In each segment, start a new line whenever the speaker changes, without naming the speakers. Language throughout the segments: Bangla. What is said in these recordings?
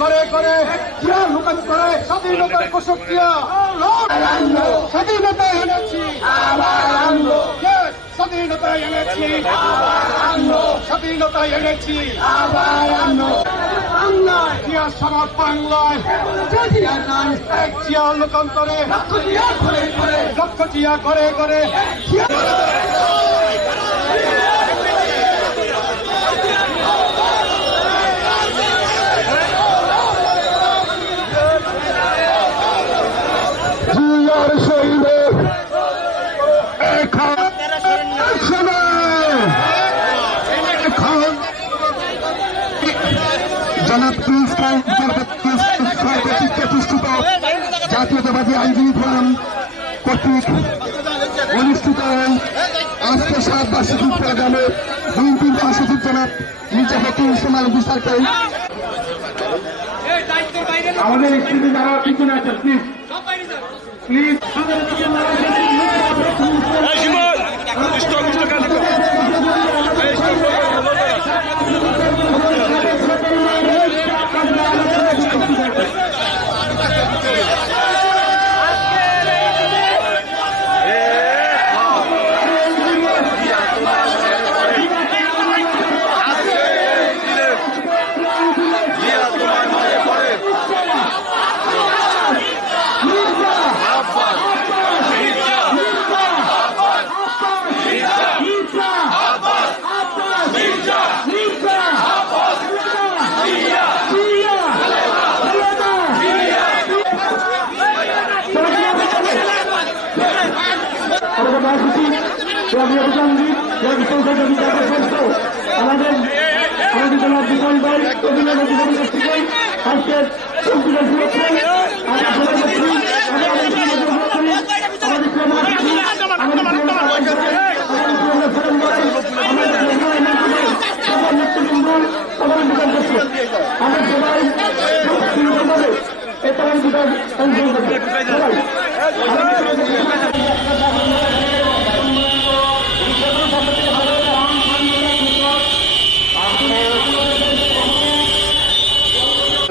করে জিয়া লোকান্তরে স্বাধীনতার প্রশক্রিয়া স্বাধীনতা এনেছি। স্বাধীনতা এনেছি। স্বাধীনতা এনেছি। জিয়া সারা বাংলায়। এক জিয়া লোকান্তরে। লক্ষ জিয়া করে করে। জিয়ার শহীদে এখন সময় এখন জনাব প্রিন্স খান কর্তৃক প্রতিষ্ঠিত জাতীয়তাবাদী আইনজীবী ফোরাম কর্তৃক অনুষ্ঠিত হয়। আজকে সাত বার্ষিকী প্রোগ্রামে বিএনপির মহাসচিব জনাব মির্জা ফখরুল ইসলাম বিস্তার স্যারকে আমাদের স্ত্রী যারা পিছনে আছে প্লিজ প্লিজ আমাদের আমাদের জেলার বিশাল ভাই বিধান করছে আমরা সবাই এটা অংশগ্রহণ করছে সবাই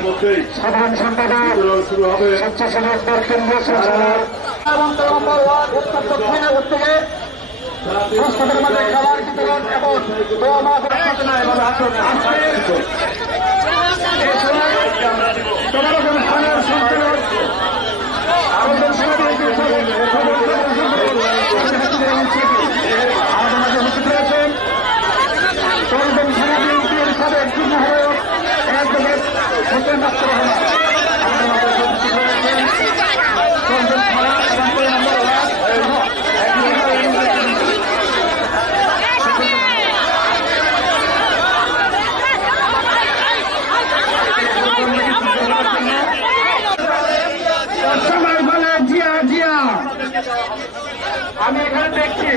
মধ্যেই
সাধারণ সম্পাদক স্বেচ্ছাসেবক দল কেন্দ্রীয় সচিবালয় নম্বর ওয়ার্ড উত্তর দক্ষিণের থেকে প্রস্তুতের মাঝে খাবার বিতরণ এবং দোয়া মাহফিল সূচনা এবং আজকে তোমার অনুষ্ঠানের সঞ্চালক আমাদের সভাপতি আমাদের মাঝে উপস্থিত রয়েছেন চলবেন থানা বিএনপির সাবেক যুগ্ম আহ্বায়ক অ্যাডভোকেট হোসেন আক্তার রহমান আমাদের মাঝে উপস্থিত রয়েছেন চলবেন থানা এবং দুই নম্বর ওয়ার্ড সবাই বলে জিয়া জিয়া আমি এখানে দেখছি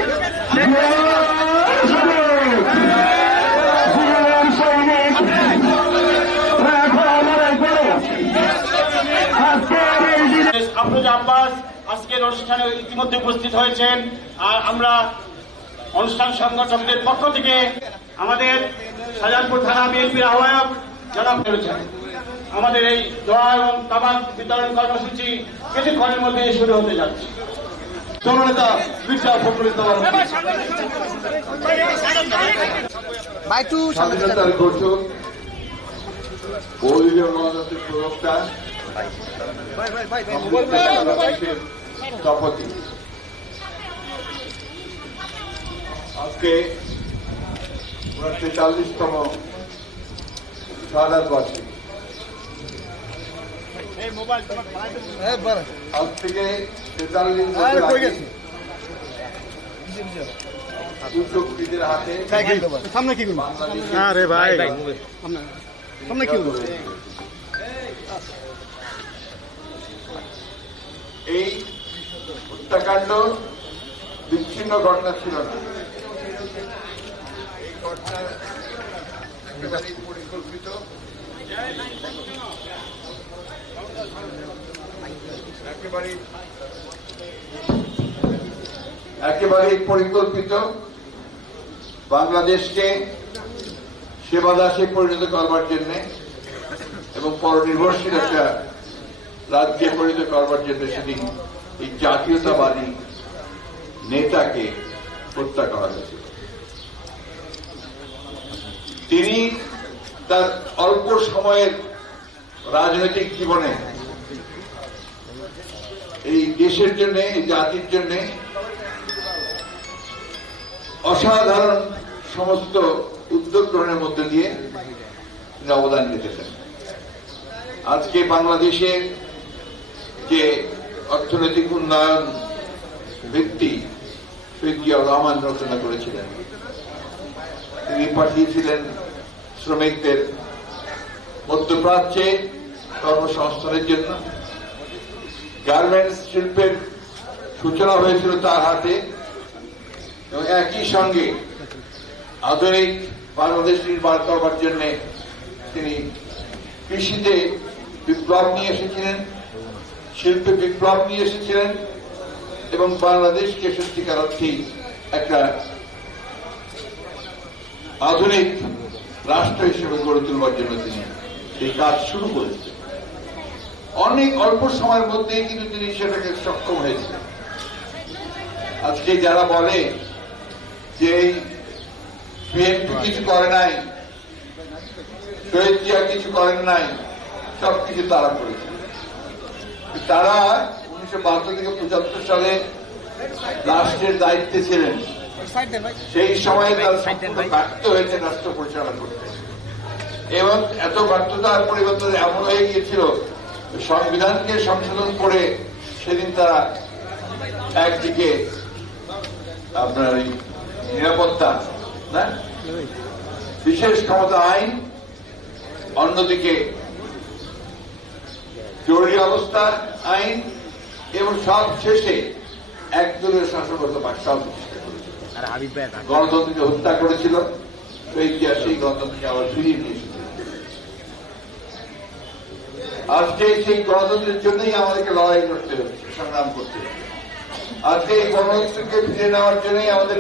আফরোজা আব্বাস আজকের অনুষ্ঠানে ইতিমধ্যে উপস্থিত হয়েছেন। আর আমরা অনুষ্ঠান সংগঠকদের পক্ষ থেকে আমাদের শাহজাহানপুর থানা বিএনপির আহ্বায়ক জনাব করেছেন আমাদের এই দোয়া এবং তাবাক বিতরণ কর্মসূচি কিছুক্ষণের মধ্যে শুরু হতে যাচ্ছে।
জননেতা মির্জা ফখরুল ইসলাম। স্বাধীনতার ঘোষক প্রবক্তা স্থপতি আজকে ওনার তেতাল্লিশতম শাহাদ বার্ষিকী আজ থেকে তেতাল্লিশ বছর আগে দুর্যোগীদের হাতে
সামনে কি
বাংলাদেশের
আরে ভাই। সামনে কি
এই হত্যাকাণ্ড বিচ্ছিন্ন ঘটনা ছিল না। একেবারেই পরিকল্পিত। একেবারেই একেবারেই পরিকল্পিত। বাংলাদেশকে সেবা দাসে পরিণত করবার জন্য এবং পরনির্ভরশীল একটা রাজ্যে পরিণত করবার জন্য সেদিন এই জাতীয়তাবাদী নেতাকে হত্যা করা হয়েছিল তিনি তার অল্প সময়ের রাজনৈতিক জীবনে এই দেশের জন্য এই জাতির জন্য অসাধারণ সমস্ত উদ্যোগ গ্রহণের মধ্যে দিয়ে তিনি অবদান রেখেছেন। আজকে বাংলাদেশের যে অর্থনৈতিক উন্নয়ন ভিত্তি জিয়াউর রহমান রচনা করেছিলেন। তিনি পাঠিয়েছিলেন শ্রমিকদের মধ্যপ্রাচ্যে কর্মসংস্থানের জন্য। গার্মেন্টস শিল্পের সূচনা হয়েছিল তার হাতে। এবং একই সঙ্গে আধুনিক বাংলাদেশ নির্মাণ করবার জন্য তিনি কৃষিতে বিপ্লব নিয়ে এসেছিলেন। শিল্পে বিপ্লব নিয়ে এসেছিলেন এবং বাংলাদেশকে সত্যিকার অর্থেই একটা আধুনিক রাষ্ট্র হিসেবে গড়ে তুলবার জন্য তিনি এই কাজ শুরু করেছেন। অনেক অল্প সময়ের মধ্যেই কিন্তু তিনি সেটাকে সক্ষম হয়েছিলেন আজকে যারা বলে যে এই বিএনপি কিছু করে নাই, শহীদ জিয়া কিছু করেন নাই সব কিছু তারা করেছে তারা উনিশশো বাহাত্তর থেকে পঁচাত্তর সালে রাষ্ট্রের দায়িত্বে ছিলেন। সেই সময় তারা ব্যর্থ হয়েছে রাষ্ট্র পরিচালনা করতে। এবং এত ব্যর্থতার পরিবর্তন এমন হয়ে গিয়েছিল, সংবিধানকে সংশোধন করে সেদিন তারা একদিকে আপনার এই নিরাপত্তা বিশেষ ক্ষমতা আইন, অন্যদিকে জরুরি অবস্থা আইন এবং সব শেষে একদলীয় শাসনগত প্রতিষ্ঠা করেছিল। গণতন্ত্রকে হত্যা করেছিল ইতিহাস সেই গণতন্ত্রকে আবার ফিরিয়ে নিয়ে এসেছিল আজকে সেই গণতন্ত্রের জন্যই আমাদেরকে লড়াই করতে হচ্ছে সংগ্রাম করতে হচ্ছে। আজকে এই গণতন্ত্রকে ফিরে নেওয়ার জন্যই আমাদের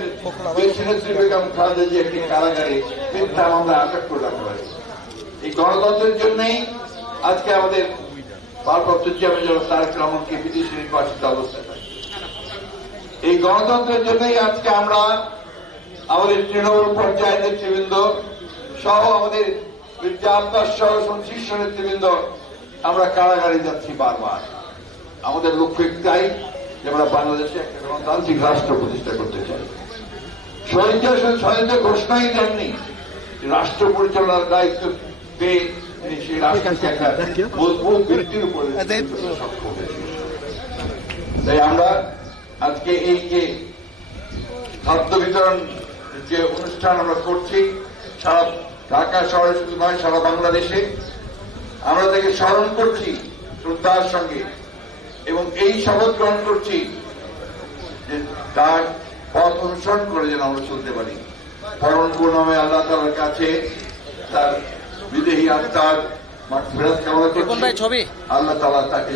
দেশের নেত্রী বেগম খালেদা জি একটি কারাগারে মিথ্যা মামলা আটক করে রাখা হয়েছে। এই গণতন্ত্রের জন্যই আজকে আমাদের ভারপ্রাপ্ত চেয়ারম্যান জনাব তারেক রহমানকে বিদেশি নির্বাচিত অবস্থায় পাই এই গণতন্ত্রের জন্যই আজকে আমরা আমাদের তৃণমূল পর্যায়ের নেতৃবৃন্দ সহ আমাদের মির্জা আব্বাস সহ শীর্ষ নেতৃবৃন্দ, আমরা কারাগারে যাচ্ছি বারবার। আমাদের লক্ষ্য একটাই যে আমরা বাংলাদেশে একটা গণতান্ত্রিক রাষ্ট্র প্রতিষ্ঠা করতে চাই। শহীদ শহীদ ঘোষণাই দেননি রাষ্ট্র পরিচালনার দায়িত্ব পেয়ে তাই আমরা আজকে এই যে খাদ্য বিতরণ যে অনুষ্ঠান আমরা করছি, সারা ঢাকা শহরে শুধু নয়, সারা বাংলাদেশে, আমরা তাকে স্মরণ করছি শ্রদ্ধার সঙ্গে এবং এই শপথ গ্রহণ করছি যে তার পথ অনুসরণ করে যেন আমরা চলতে পারি। পরম করুণাময় আল্লাহ তালার কাছে তার বিদেহী আত্মার ফেরত কামনা করছি
ছবি।
আল্লাহ তালা তাকে